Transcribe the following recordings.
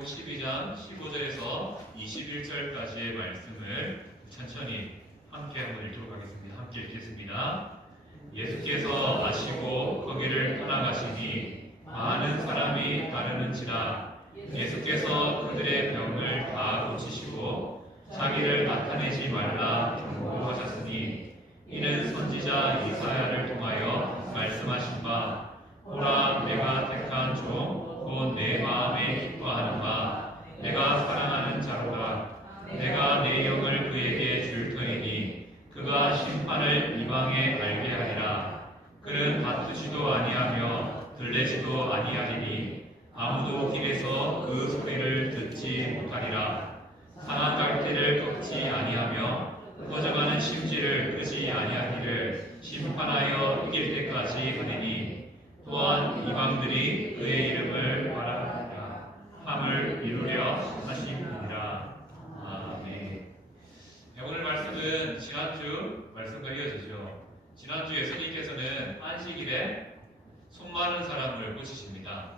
마태복음 12장 15절에서 21절까지의 말씀을 천천히 함께 한번 읽도록 하겠습니다. 함께 읽겠습니다. 예수께서 아시고 거기를 떠나가시니 많은 사람이 따르는지라. 예수께서 그들의 병을 다 고치시고 자기를 나타내지 말라 경고하셨으니 이는 선지자 이사야를 통하여 말씀하신 바 보라 내가 택한 종 곧 내 마음에 기뻐하는 바 내가 사랑하는 자로다. 내가 내 영을 그에게 줄 터이니 그가 심판을 이방에 알게 하리라. 그는 다투지도 아니하며 들레지도 아니하리니 아무도 길에서 그 소리를 듣지 못하리라. 상한 갈대를 꺾지 아니하며 꺼져가는 심지를 끄지 아니하기를 심판하여 이길 때까지 하리니 또한 이방들이 그의 이름을 바라리라 함을 이루려 하심이니라. 아멘. 오늘 말씀은 지난주 말씀과 이어지죠. 지난주 예수님께서는 안식일에 손 마른 사람을 고치십니다.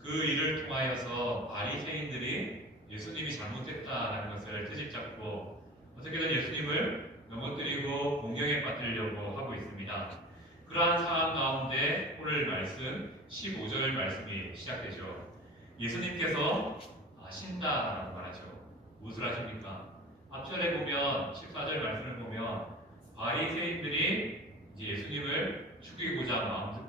그 일을 통하여서 바리새인들이 예수님이 잘못했다는 것을 트집잡고 어떻게든 예수님을 넘어뜨리고 공경에 빠뜨리려고 하고 있습니다. 그러한 상황 가운데 오늘 말씀 15절 말씀이 시작되죠. 예수님께서 아신다라고 말하죠. 무엇을 하십니까? 앞절에 보면 14절 말씀을 보면 바리새인들이 이제 예수님을 죽이고자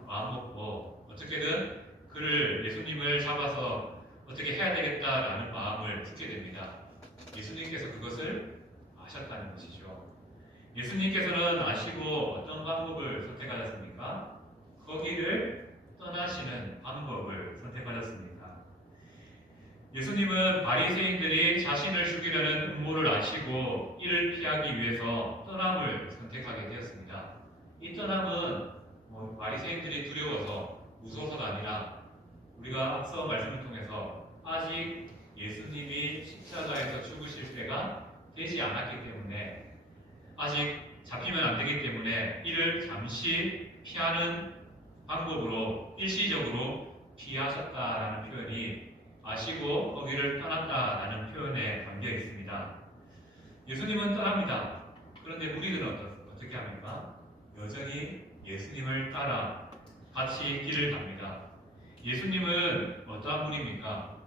마음 먹고 어떻게든 그를 예수님을 잡아서 어떻게 해야 되겠다라는 마음을 품게 됩니다. 예수님께서 그것을 아셨다는 것이죠. 예수님께서는 아시고 어떤 방법을 선택하셨습니까? 거기를 떠나시는 방법을 선택하셨습니다. 예수님은 바리새인들이 자신을 죽이려는 음모를 아시고 이를 피하기 위해서 떠남을 선택하게 되었습니다. 이 떠남은 바리새인들이 두려워서 무서워서가 아니라 우리가 앞서 말씀을 통해서 아직 예수님이 십자가에서 죽으실 때가 되지 않았기 때문에 아직 잡히면 안 되기 때문에 이를 잠시 피하는 방법으로 일시적으로 피하셨다라는 표현이 아시고 거기를 떠났다라는 표현에 담겨 있습니다. 예수님은 떠납니다. 그런데 우리들은 어떻게 합니까? 여전히 예수님을 따라 같이 길을 갑니다. 예수님은 어떠한 분입니까?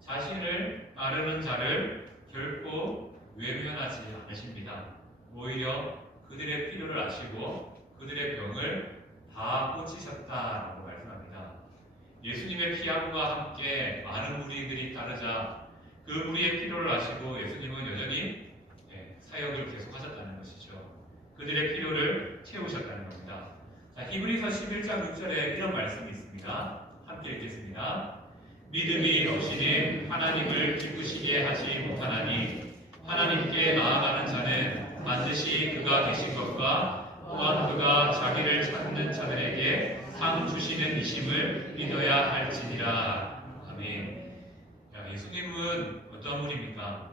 자신을 따르는 자를 결코 외면하지 않으십니다. 오히려 그들의 필요를 아시고 그들의 병을 다 고치셨다라고 말씀합니다. 예수님의 피함과 함께 많은 무리들이 따르자 그 무리의 필요를 아시고 예수님은 여전히 사역을 계속하셨다는 것이죠. 그들의 필요를 채우셨다는 겁니다. 자, 히브리서 11장 6절에 이런 말씀이 있습니다. 함께 읽겠습니다. 믿음이 없이는 하나님을 기쁘시게 하지 못하나니 하나님께 나아가는 자는 반드시 그가 계신 것과 또한 그가 자기를 찾는 자들에게 상 주시는 이심을 믿어야 할지니라. 아멘. 예수님은 어떤 분입니까?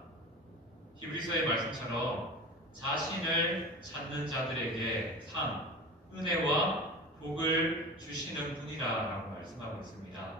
히브리서의 말씀처럼 자신을 찾는 자들에게 상, 은혜와 복을 주시는 분이라고 말씀하고 있습니다.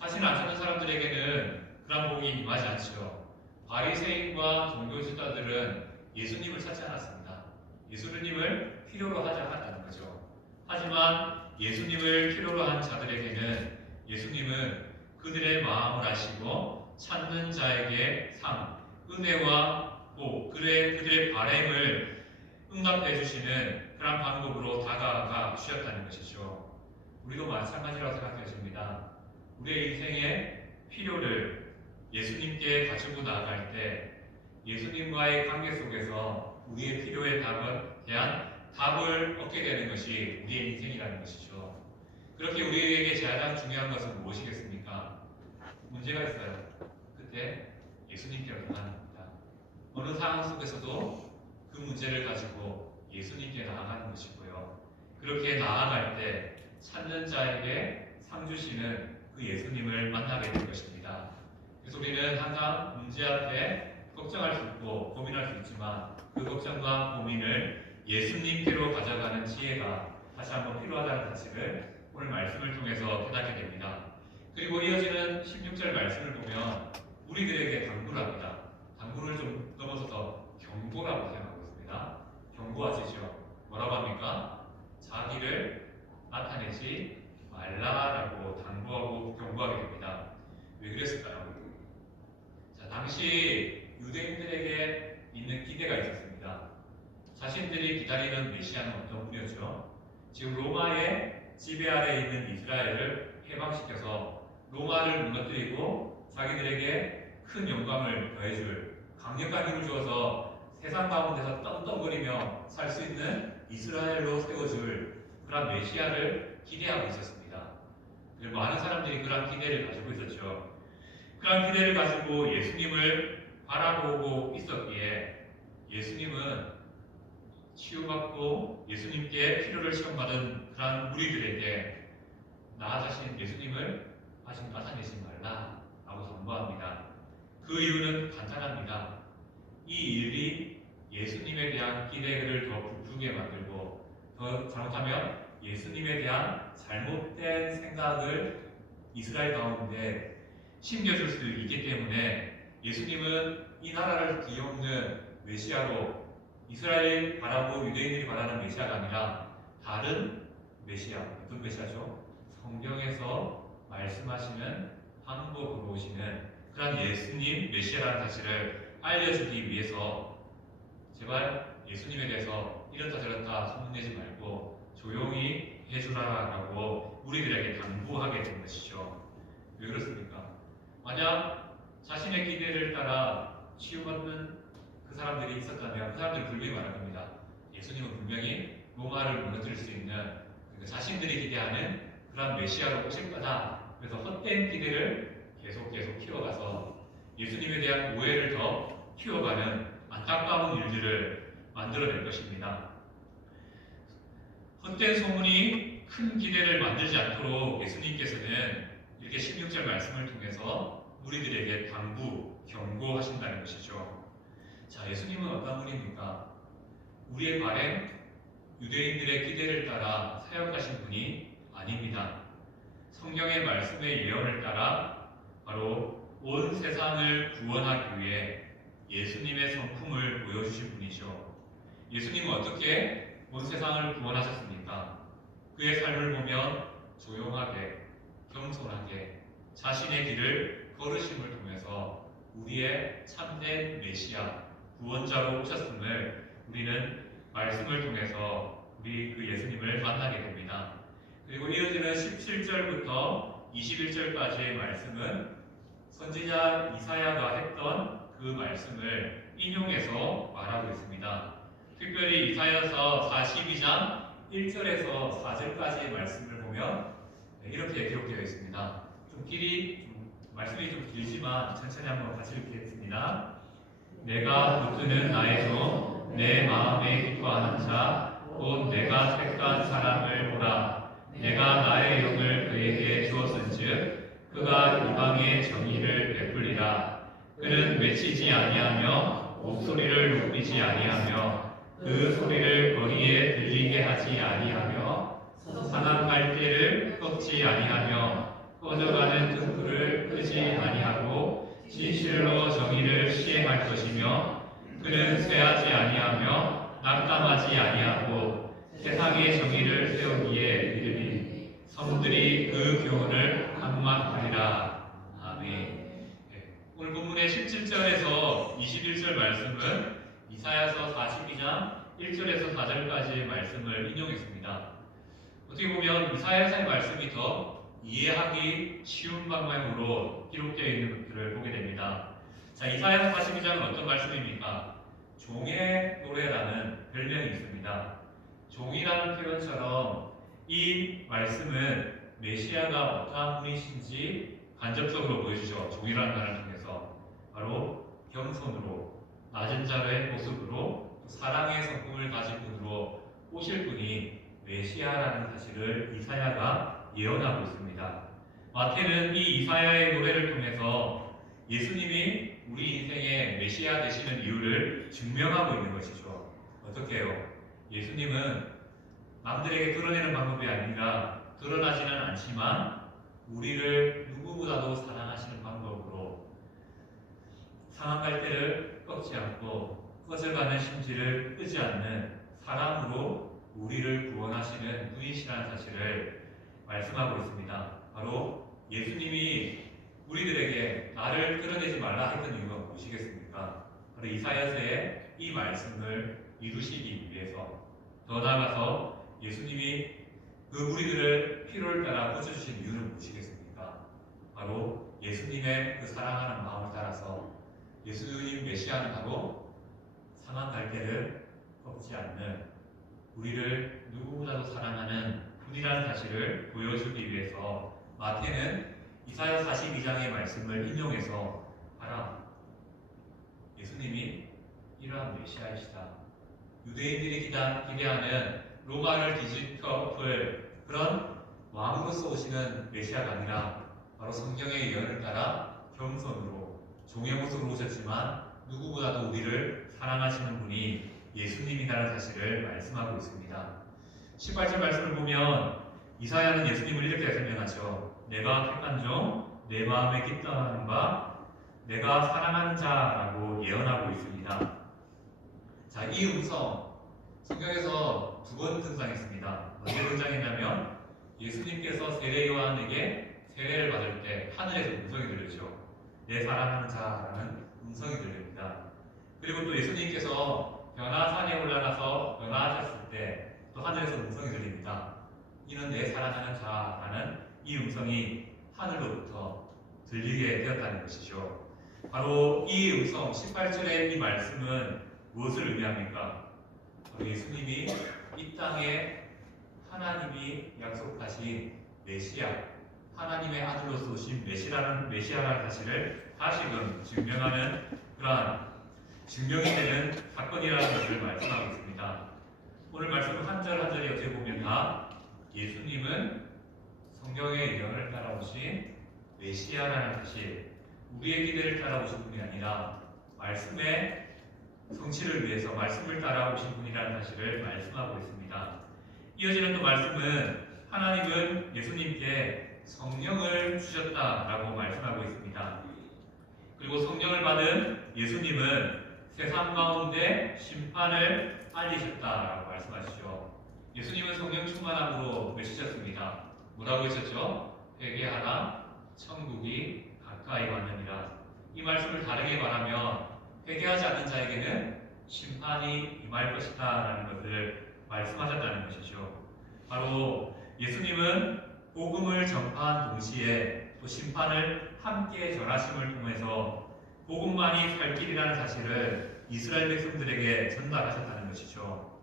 자신을 안 찾는 사람들에게는 그런 복이 임하지 않죠. 바리새인과 종교지도자들은 예수님을 찾지 않았습니다. 예수님을 필요로 하지 않았다는 거죠. 하지만 예수님을 필요로 한 자들에게는 예수님은 그들의 마음을 아시고 찾는 자에게 상, 은혜와 복, 그들의 바램을 응답해 주시는 그런 방법으로 다가가 주셨다는 것이죠. 우리도 마찬가지라고 생각해집니다. 우리의 인생의 필요를 예수님께 가지고 나아갈 때 예수님과의 관계 속에서 우리의 필요에 대한 답을 얻게 되는 것이 우리의 인생이라는 것이죠. 그렇게 우리에게 가장 중요한 것은 무엇이겠습니까? 문제가 있어요. 그때 예수님께로 가는 겁니다. 어느 상황 속에서도 그 문제를 가지고 예수님께 나아가는 것이고요. 그렇게 나아갈 때 찾는 자에게 상 주시는 그 예수님을 만나게 될 것입니다. 그래서 우리는 항상 문제 앞에 걱정할 수 있고 고민할 수 있지만 그 걱정과 고민을 예수님께로 가져가는 지혜가 다시 한번 필요하다는 사실을 오늘 말씀을 통해서 깨닫게 됩니다. 그리고 이어지는 16절 말씀을 보면 우리들에게 당부를 합니다. 당부를 좀 넘어서서 경고라고 사용하고 있습니다. 경고하시죠. 뭐라고 합니까? 자기를 나타내지 말라라고 당부하고 경고하게 됩니다. 왜 그랬을까요? 자, 당시 유대인들에게 있는 기대가 있었습니다. 자신들이 기다리는 메시아는 어떤 분이었죠? 지금 로마의 지배 아래에 있는 이스라엘을 해방시켜서 로마를 무너뜨리고 자기들에게 큰 영광을 더해줄 강력한 힘을 주어서 세상 가운데서 떵떵거리며 살 수 있는 이스라엘로 세워줄 그런 메시아를 기대하고 있었습니다. 그리고 많은 사람들이 그런 기대를 가지고 있었죠. 그런 기대를 가지고 예수님을 바라보고 있었기에 예수님은 치유받고 예수님께 필요를 시험받은 그런 우리들에게 나 자신 예수님을 아직 나타내지 말라라고 당부합니다. 그 이유는 간단합니다. 이 일이 예수님에 대한 기대를 더 부풀게 만들고 더 잘못하면 예수님에 대한 잘못된 생각을 이스라엘 가운데 심겨줄 수 있기 때문에 예수님은 이 나라를 뒤엎는 메시아로 이스라엘이 바라고 유대인들이 바라는 메시아가 아니라 다른 메시아, 어떤 메시아죠? 성경에서 말씀하시는 방법으로 오시는 그런 예수님 메시아라는 사실을 알려주기 위해서 제발 예수님에 대해서 이렇다 저렇다 소문내지 말고 조용히 해주라라고 우리들에게 당부하게 된 것이죠. 왜 그렇습니까? 만약 자신의 기대를 따라 치유받는 그 사람들이 있었다면 그 사람들은 분명히 말할 겁니다. 예수님은 분명히 로마를 무너뜨릴 수 있는 그러니까 자신들이 기대하는 그런 메시아로 오실 거다. 그래서 헛된 기대를 계속 키워가서 예수님에 대한 오해를 더 키워가는 안타까운 일들을 만들어낼 것입니다. 헛된 소문이 큰 기대를 만들지 않도록 예수님께서는 이렇게 16절 말씀을 통해서 우리들에게 당부, 경고하신다는 것이죠. 자, 예수님은 어떤 분입니까? 우리의 발에 유대인들의 기대를 따라 사역하신 분이 아닙니다. 성경의 말씀의 예언을 따라 바로 온 세상을 구원하기 위해 예수님의 성품을 보여주신 분이죠. 예수님은 어떻게 온 세상을 구원하셨습니까? 그의 삶을 보면 조용하게, 겸손하게 자신의 길을 걸으심을 통해서 우리의 참된 메시아, 구원자로 오셨음을 우리는 말씀을 통해서 우리 그 예수님을 만나게 됩니다. 그리고 이어지는 17절부터 21절까지의 말씀은 선지자 이사야가 했던 그 말씀을 인용해서 말하고 있습니다. 특별히 이사야서 42장 1절에서 4절까지의 말씀을 보면 이렇게 기록되어 있습니다. 말씀이 좀 길지만 천천히 한번 같이 읽겠습니다. 내가 붙드는 나의 종 내 마음에 기뻐하는 자 곧 내가 택한 사람을 보라. 내가 나의 영을 그에게 주었은즉 그가 이방의 정의를 베풀리라. 그는 외치지 아니하며 목소리를 높이지 아니하며 그 소리를 거리에 들리게 하지 아니하며 상한 갈대를 꺾지 아니하며 꺼져가는 등불을 끄지 아니하고 진실로 정의를 시행할 것이며 그는 쇠하지 아니하며 낙담하지 아니하고 세상의 정의를 세우기에 이르니 성들이 그 교훈을 강망하리라. 아멘. 오늘 본문의 17절에서 21절 말씀은 이사야서 42장 1절에서 4절까지의 말씀을 인용했습니다. 어떻게 보면 이사야서의 말씀이 더 이해하기 쉬운 방향으로 기록되어 있는 것들을 보게 됩니다. 자, 이사야서 42장은 어떤 말씀입니까? 종의 노래라는 별명이 있습니다. 종이라는 표현처럼 이 말씀은 메시아가 어떠한 분이신지 간접적으로 보여주죠. 종이라는 말을 통해서 바로 겸손으로 낮은 자의 모습으로 사랑의 성품을 가진 분으로 오실 분이 메시아라는 사실을 이사야가 예언하고 있습니다. 마태는 이 이사야의 노래를 통해서 예수님이 우리 인생의 메시아 되시는 이유를 증명하고 있는 것이죠. 어떻게 해요? 예수님은 남들에게 드러내는 방법이 아니라 드러나지는 않지만 우리를 누구보다도 사랑하시는 방법으로 상한 갈대를 꺾지 않고 꺼져가는 심지를 끄지 않는 사랑으로 우리를 구원하시는 분이시라는 사실을 말씀하고 있습니다. 바로 예수님이 우리들에게 나를 끌어내지 말라 했던 이유가 무엇이겠습니까? 바로 이사야서의 이 말씀을 이루시기 위해서, 더 나아가서 예수님이 그 우리들을 필요를 따라 꽂아주신 이유는 무엇이겠습니까? 바로 예수님의 그 사랑하는 마음을 따라서 예수님 메시아는 바로 상한 갈대를 꺾지 않는 우리를 누구보다도 사랑하는 분이라는 사실을 보여주기 위해서 마태는 이사야 42장의 말씀을 인용해서 봐라, 예수님이 이러한 메시아이시다. 유대인들이 기대하는 로마를 뒤집혀 엎을 그런 왕으로서 오시는 메시아가 아니라 바로 성경의 예언을 따라 겸손으로 종의 모습으로 오셨지만 누구보다도 우리를 사랑하시는 분이 예수님이라는 사실을 말씀하고 있습니다. 18절 말씀을 보면 이사야는 예수님을 이렇게 설명하죠. 내가 택한 종, 내 마음에 깃떠하는 바, 내가 사랑하는 자라고 예언하고 있습니다. 자, 이 음성 성경에서 두 번 등장했습니다. 어디에 등장했냐면 예수님께서 세례 요한에게 세례를 받을 때 하늘에서 음성이 들렸죠. 내 사랑하는 자라는 음성이 들립니다. 그리고 또 예수님께서 변화산에 올라가서 변화하셨을 때 또 하늘에서 음성이 들립니다. 이는 내 사랑하는 자라는 이 음성이 하늘로부터 들리게 되었다는 것이죠. 바로 이 음성 18절의 이 말씀은 무엇을 의미합니까? 바로 예수님이 이 땅에 하나님이 약속하신 메시아, 하나님의 아들로서 오신 메시아라는 사실을 다시금 증명하는 그러한 증명이 되는 사건이라는 것을 말씀하고 있습니다. 오늘 말씀 한 절 한 절이 어떻게 보면 다 예수님은 성경의 예언을 따라오신 메시아라는 사실, 우리의 기대를 따라오신 분이 아니라 말씀의 성취를 위해서 말씀을 따라오신 분이라는 사실을 말씀하고 있습니다. 이어지는 또 말씀은 하나님은 예수님께 성령을 주셨다라고 말씀하고 있습니다. 그리고 성령을 받은 예수님은 세상 가운데 심판을 알리셨다라고 말씀하시죠. 예수님은 성령 충만함으로 외치셨습니다. 뭐라고 하셨죠? 회개하라, 천국이 가까이 왔느니라. 이 말씀을 다르게 말하면 회개하지 않는 자에게는 심판이 임할 것이다 라는 것을 말씀하셨다는 것이죠. 바로 예수님은 복음을 전파한 동시에 또 심판을 함께 전하심을 통해서 복음만이 살 길이라는 사실을 이스라엘 백성들에게 전달하셨다는 것이죠.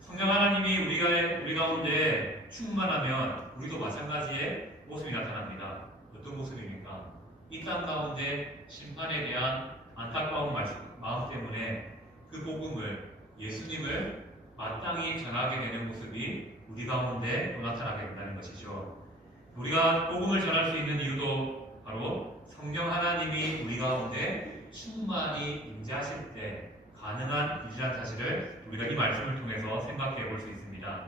성령 하나님이 우리 가운데 충만하면 우리도 마찬가지의 모습이 나타납니다. 어떤 모습입니까? 이 땅 가운데 심판에 대한 안타까운 마음 때문에 그 복음을, 예수님을 마땅히 전하게 되는 모습이 우리 가운데 또 나타나게 된다는 것이죠. 우리가 복음을 전할 수 있는 이유도 바로 성령 하나님이 우리 가운데 충만히 임재하실 때 가능한 일이라는 사실을 우리가 이 말씀을 통해서 생각해 볼 수 있습니다.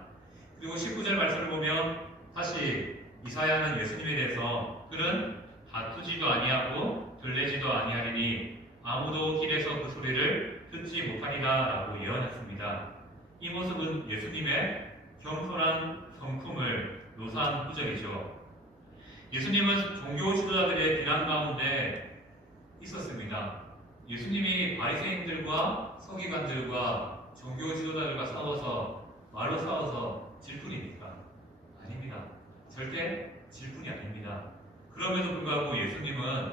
그리고 19절 말씀을 보면 다시 이사야는 예수님에 대해서 그는 다투지도 아니하고 들레지도 아니하리니 아무도 길에서 그 소리를 듣지 못하리라 라고 예언했습니다. 이 모습은 예수님의 겸손한 성품을 묘사한 구절이죠. 예수님은 종교 지도자들의 비난 가운데 있었습니다. 예수님이 바리새인들과 서기관들과 종교 지도자들과 싸워서 말로 싸워서 질 뿐입니까? 아닙니다. 절대 질 뿐이 아닙니다. 그럼에도 불구하고 예수님은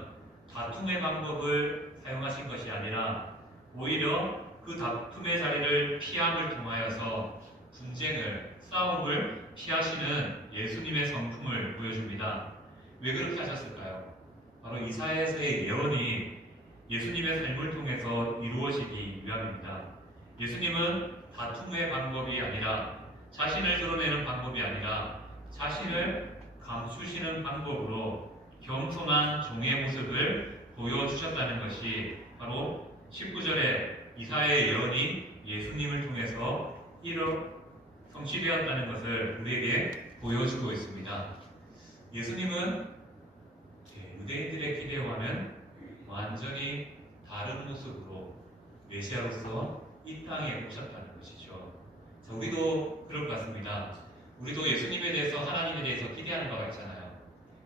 다툼의 방법을 사용하신 것이 아니라 오히려 그 다툼의 자리를 피함을 통하여서 분쟁을, 싸움을 피하시는 예수님의 성품을 보여줍니다. 왜 그렇게 하셨을까요? 바로 이사야서의 예언이 예수님의 삶을 통해서 이루어지기 위함입니다. 예수님은 다툼의 방법이 아니라, 자신을 드러내는 방법이 아니라 자신을 감추시는 방법으로 겸손한 종의 모습을 보여주셨다는 것이 바로 19절에 이사야의 예언이 예수님을 통해서 성취되었다는 것을 우리에게 보여주고 있습니다. 예수님은 유대인들의 기대와는 완전히 다른 모습으로 메시아로서 이 땅에 오셨다는 것이죠. 자, 우리도 그럴 것 같습니다. 우리도 예수님에 대해서 하나님에 대해서 기대하는 바가 있잖아요.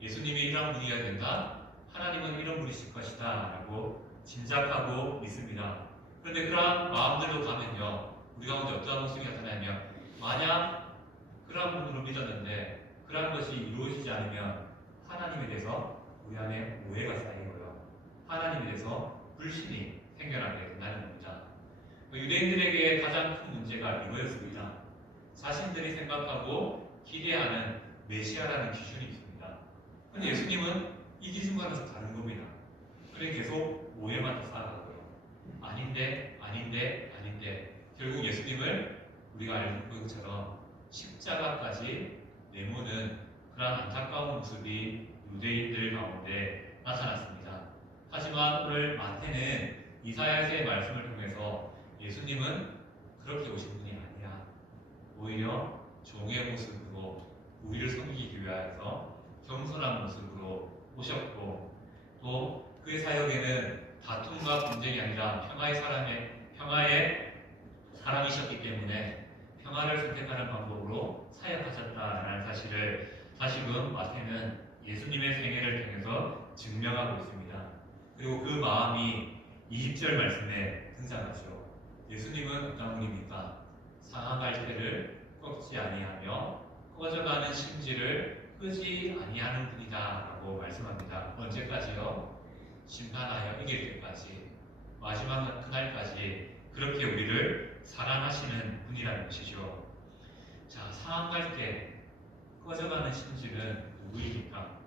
예수님이 이런 분이어야 된다. 하나님은 이런 분이실 것이다. 라고 짐작하고 믿습니다. 그런데 그러한 마음들로 가면요. 우리 가운데 어떠한 모습이 나타나냐면 만약 그러한 분으로 믿었는데 그러한 것이 이루어지지 않으면 하나님에 대해서 우리 안에 오해가 쌓이고요. 하나님에 대해서 불신이 생겨나게 된다는 겁니다. 유대인들에게 가장 큰 문제가 이거였습니다. 자신들이 생각하고 기대하는 메시아라는 기준이 있습니다. 그런데 예수님은 이 기준과는 다른 겁니다. 그래 계속 오해만 쌓아가고요. 아닌데 결국 예수님을 우리가 알고 것처럼 십자가까지 내모는 그런 안타까운 모습이 유대인들 가운데 나타났습니다. 하지만 오늘 마태는 이사야서의 말씀을 통해서 예수님은 그렇게 오신 분이 아니야. 오히려 종의 모습으로 우리를 섬기기 위하여서 겸손한 모습으로 오셨고 또 그의 사역에는 다툼과 분쟁이 아니라 평화의 사람이셨기 때문에 평화를 선택하는 방법으로 사역하셨다라는 사실을 다시금 마태는 예수님의 생애를 통해서 증명하고 있습니다. 그리고 그 마음이 20절 말씀에 등장하죠. 예수님은 어떤 분입니까? 상한 갈대를 꺾지 아니하며 꺼져가는 심지를 끄지 아니하는 분이다 라고 말씀합니다. 언제까지요? 심판하여 이길 때까지, 마지막 그날까지 그렇게 우리를 사랑하시는 분이라는 것이죠. 자, 상한 갈대, 꺼져가는 심지는 누구입니까?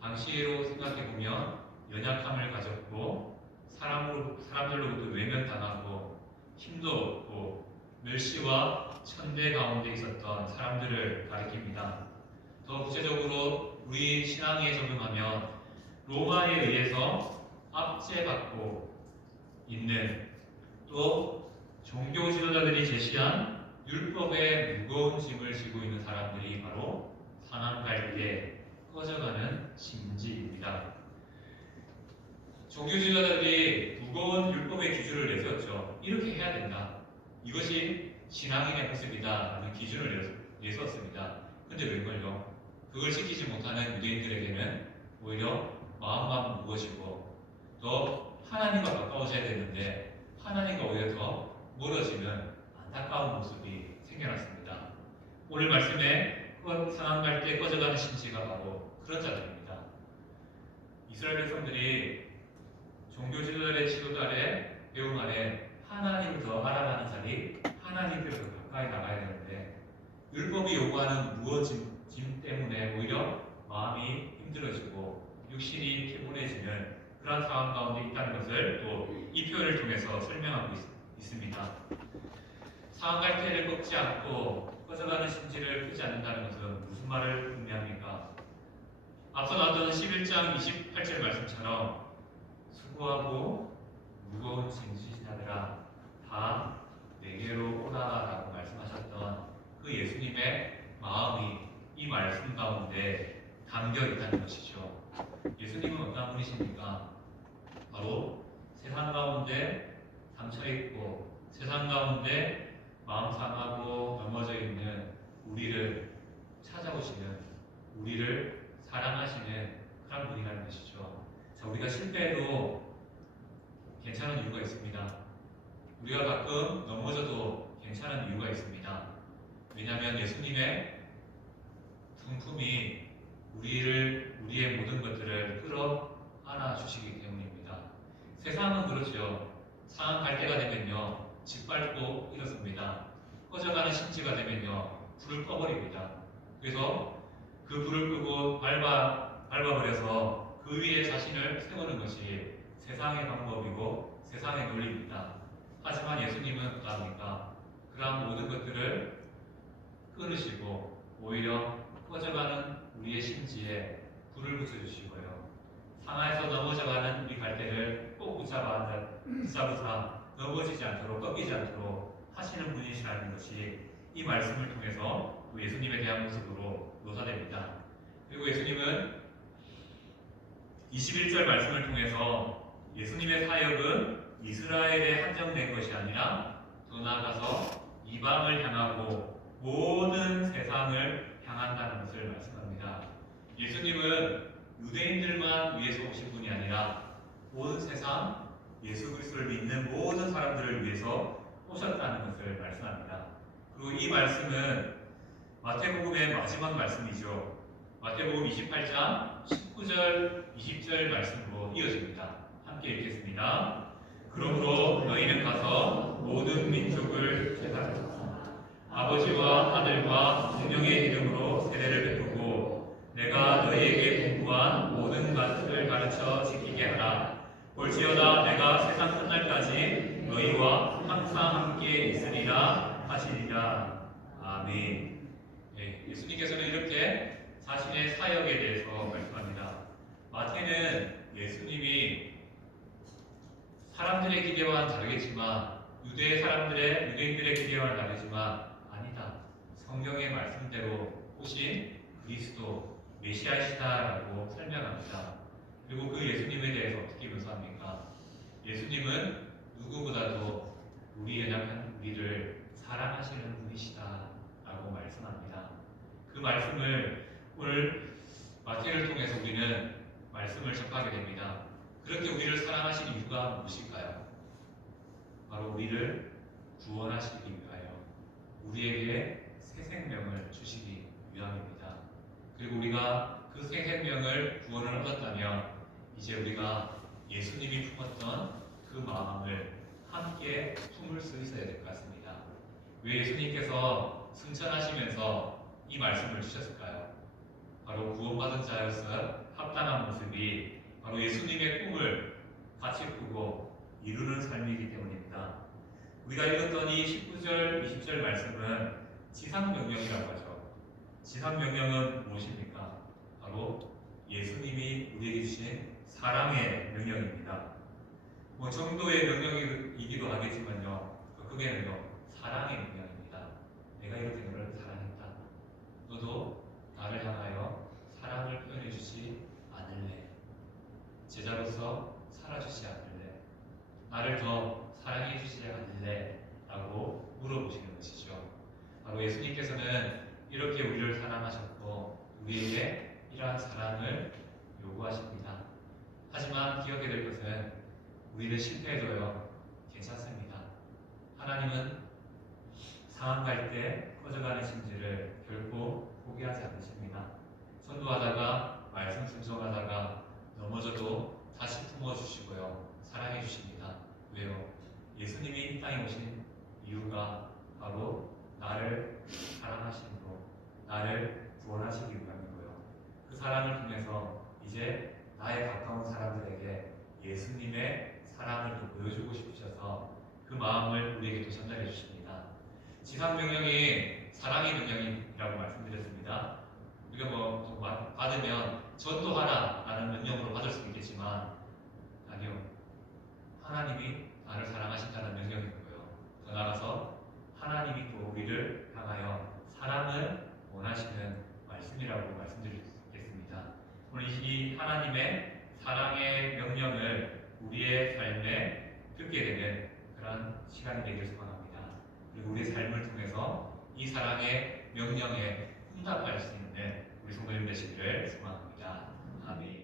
당시로 생각해보면 연약함을 가졌고 사람들로부터 외면당하고 힘도 없고 멸시와 천대 가운데 있었던 사람들을 가리킵니다. 더 구체적으로 우리 신앙에 적용하면 로마에 의해서 압제받고 있는 또 종교 지도자들이 제시한 율법의 무거운 짐을 지고 있는 사람들이 바로 상한 갈대, 꺼져가는 심지입니다. 종교 지도자들이 무거운 율법의 기준을 내세웠죠. 이렇게 해야 된다. 이것이 신앙인의 모습이다 라는 기준을 내세웠습니다. 근데 웬걸요? 그걸 지키지 못하는 유대인들에게는 오히려 마음만 무거워지고 더 하나님과 가까워져야 되는데 하나님과 오히려 더 멀어지는 안타까운 모습이 생겨났습니다. 오늘 말씀에 상한 갈대 꺼져가는 심지가 바로 그런 자들입니다. 이스라엘 백성들이 종교 지도자의 지도 아래 배움 아래 하나님을 더 알아가는 자리, 하나님께서 가까이 나가야 되는데 율법이 요구하는 무거운 짐 때문에 오히려 마음이 힘들어지고 육신이 피곤해지는 그런 상황 가운데 있다는 것을 또 이 표현을 통해서 설명하고 있습니다. 상한 갈대를 꺾지 않고 꺼져가는 심지를 끄지 않는다는 것은 무슨 말을 의미합니까? 앞서 나왔던 11장 28절 말씀처럼 수고하고 무거운 짐 지신 자들아 다 내게로 오라라고 말씀하셨던 그 예수님의 마음이 이 말씀 가운데 담겨 있다는 것이죠. 예수님은 어떤 분이십니까? 바로 세상 가운데 상처있고 세상 가운데 마음 상하고 넘어져 있는 우리를 찾아오시는, 우리를 사랑하시는 그런 분이라는 것이죠. 자, 우리가 실패해도 괜찮은 이유가 있습니다. 우리가 가끔 넘어져도 괜찮은 이유가 있습니다. 왜냐하면 예수님의 품품이 우리의 모든 것들을 끌어안아 주시기 때문입니다. 세상은 그렇죠. 상한 갈대가 되면요 짓밟고 이렇습니다. 꺼져가는 심지가 되면요 불을 꺼버립니다. 그래서 그 불을 끄고 밟아버려서 그 위에 자신을 세우는 것이 세상의 방법이고 세상의 논리입니다. 하지만 예수님은 어떠합니까? 그러한 모든 것들을 끊으시고 오히려 꺼져가는 우리의 심지에 불을 붙여주시고요. 상하에서 넘어져가는 우리 갈대를 꼭 붙잡아 넘어지지 않도록 꺾이지 않도록 하시는 분이시라는 것이 이 말씀을 통해서 또 예수님에 대한 모습으로 묘사됩니다. 그리고 예수님은 21절 말씀을 통해서 예수님의 사역은 이스라엘에 한정된 것이 아니라 더 나아가서 이방을 향하고 모든 세상을 향한다는 것을 말씀합니다. 예수님은 유대인들만 위해서 오신 분이 아니라 모든 세상 예수 그리스도를 믿는 모든 사람들을 위해서 오셨다는 것을 말씀합니다. 그리고 이 말씀은 마태복음의 마지막 말씀이죠. 마태복음 28장 19절, 20절 말씀으로 이어집니다. 함께 읽겠습니다. 그러므로 너희는 가서 모든 민족을 제사하소서. 아버지와 아들과 성령의 이름으로 세례를 베푸고 내가 너희에게 분부한 모든 것을 가르쳐 지키게 하라. 볼지어다 내가 세상 끝날까지 너희와 항상 함께 있으리라 하시리라. 아멘. 네, 예수님께서는 이렇게 자신의 사역에 대해서 말씀합니다. 마태는 예수님이 사람들의 기대와는 다르겠지만 유대인들의 기대와는 다르지만 아니다. 성경의 말씀대로 오신 그리스도 메시아이시다라고 설명합니다. 그리고 그 예수님에 대해서 어떻게 묘사합니까? 예수님은 누구보다도 우리 연약한 우리를 사랑하시는 분이시다라고 말씀합니다. 그 말씀을 오늘 마태를 통해서 우리는 말씀을 접하게 됩니다. 그렇게 우리를 사랑하시는 이유가 무엇일까요? 바로 우리를 구원하시기 위하여 우리에게 새 생명을 주시기 위함입니다. 그리고 우리가 그 새 생명을 구원을 얻었다면 이제 우리가 예수님이 품었던 그 마음을 함께 품을 수 있어야 될 것 같습니다. 왜 예수님께서 승천하시면서 이 말씀을 주셨을까요? 바로 구원받은 자로서 합당한 모습이 바로 예수님의 꿈을 같이 꾸고 이루는 삶이기 때문입니다. 우리가 읽었던 이 19절, 20절 말씀은 지상명령이라고 하죠. 지상명령은 무엇입니까? 바로 예수님이 우리에게 주신 사랑의 명령입니다. 정도의 명령이기도 하겠지만요, 더 크게는요, 사랑의 명령입니다. 내가 이렇게 너를 사랑했다. 너도 나를 향하여 사랑을 표현해 주지 않을래? 제자로서 살아주지 않을래? 나를 더 사랑해 주지 않을래? 라고 물어보시는 것이죠. 바로 예수님께서는 이렇게 우리를 사랑하셨고 우리에게 이러한 사랑을 요구하십니다. 하지만 기억해야 될 것은 우리는 실패해도요 괜찮습니다. 하나님은 상한 갈 때 꺼져가는 심지를 결코 포기하지 않으십니다. 전도하다가 말씀 순종하다가 넘어져도 다시 품어주시고요 사랑해 주십니다. 왜요? 예수님이 이 땅에 오신 이유가 바로 나를 사랑하심으로 나를 구원하시기 위함이고요. 그 사랑을 통해서 이제 나의 가까운 사람들에게 예수님의 사랑을 또 보여주고 싶으셔서 그 마음을 우리에게 또 전달해 주십니다. 지상명령이 사랑의 명령이라고 말씀드렸습니다. 우리가 좀 받으면 전도하라 라는 명령으로 받을 수 있겠지만 아니요. 하나님이 나를 사랑하신다는 명령이고요. 더 나아가서 하나님이 또 우리를 향하여 사랑을 원하시는 말씀이라고 말씀드리겠습니다. 오늘 이 하나님의 사랑의 명령을 우리의 삶에 듣게 되는 그런 시간이 되길 소망합니다. 그리고 우리의 삶을 통해서 이 사랑의 명령에 응답할 수 있는 우리 성도님 되시기를 소망합니다. 아멘.